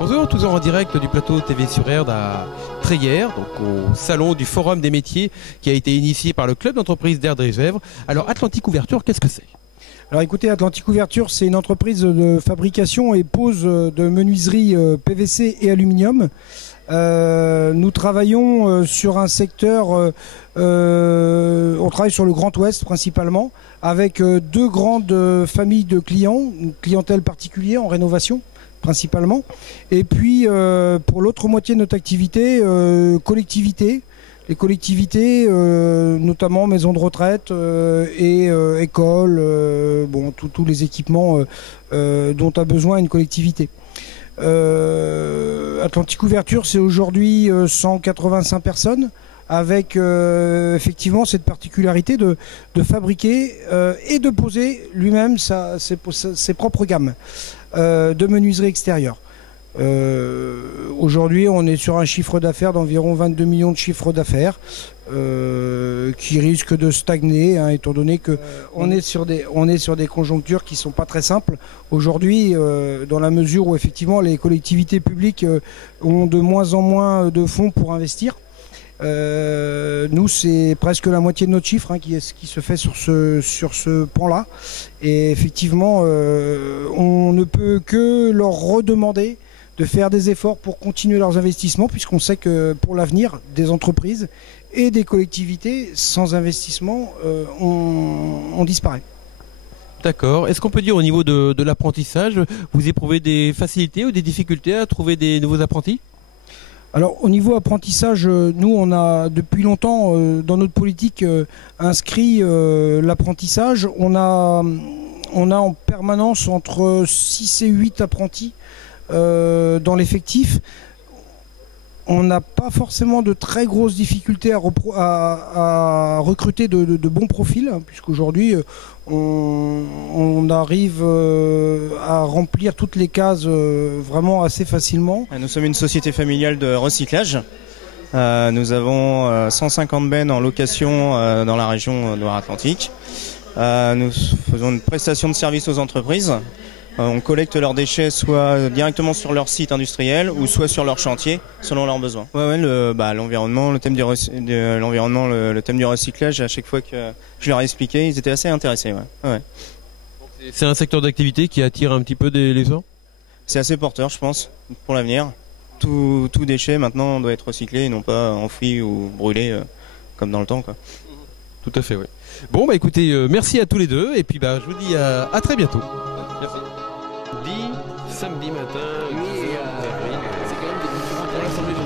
Bonjour, tous en direct du plateau TV sur Erd à Treillères, donc au salon du Forum des métiers qui a été initié par le club d'entreprise d'Erdre-et-Gesvres. Alors Atlantique Ouverture, qu'est-ce que c'est? Alors écoutez, Atlantique Ouverture, c'est une entreprise de fabrication et pose de menuiserie PVC et aluminium. Nous travaillons sur un secteur, on travaille sur le Grand Ouest principalement, avec deux grandes familles de clients, une clientèle particulière en rénovation principalement, et puis pour l'autre moitié de notre activité, collectivité. Les collectivités, notamment maisons de retraite et écoles, bon, tous les équipements dont a besoin une collectivité. Atlantique Ouverture, c'est aujourd'hui 185 personnes, avec effectivement cette particularité de fabriquer et de poser lui-même ses propres gammes de menuiserie extérieure. Aujourd'hui, on est sur un chiffre d'affaires d'environ 22 millions de chiffres d'affaires qui risque de stagner, hein, étant donné que on est sur des conjonctures qui sont pas très simples aujourd'hui, dans la mesure où effectivement les collectivités publiques ont de moins en moins de fonds pour investir. Nous, c'est presque la moitié de notre chiffre, hein, qui se fait sur ce pan-là. Et effectivement, on ne peut que leur redemander de faire des efforts pour continuer leurs investissements, puisqu'on sait que pour l'avenir des entreprises et des collectivités, sans investissement, on disparaît. D'accord. Est-ce qu'on peut dire au niveau de l'apprentissage, vous éprouvez des facilités ou des difficultés à trouver des nouveaux apprentis? Alors au niveau apprentissage, nous on a depuis longtemps dans notre politique inscrit l'apprentissage. On a en permanence entre 6 et 8 apprentis dans l'effectif. On n'a pas forcément de très grosses difficultés à recruter de bons profils, hein, puisqu'aujourd'hui on arrive à remplir toutes les cases vraiment assez facilement. Nous sommes une société familiale de recyclage. Nous avons 150 bennes en location dans la région Loire-Atlantique. Nous faisons une prestation de service aux entreprises. On collecte leurs déchets soit directement sur leur site industriel ou soit sur leur chantier, selon leurs besoins. L'environnement, le thème du recyclage, à chaque fois que je leur ai expliqué, ils étaient assez intéressés. Ouais. C'est un secteur d'activité qui attire un petit peu les gens? C'est assez porteur, je pense, pour l'avenir. Tout déchet maintenant doit être recyclé et non pas enfoui ou brûlé comme dans le temps, quoi. Tout à fait, oui. Bon, bah écoutez, merci à tous les deux et puis je vous dis à très bientôt. Merci. Samedi matin, 10 avril. C'est quand même des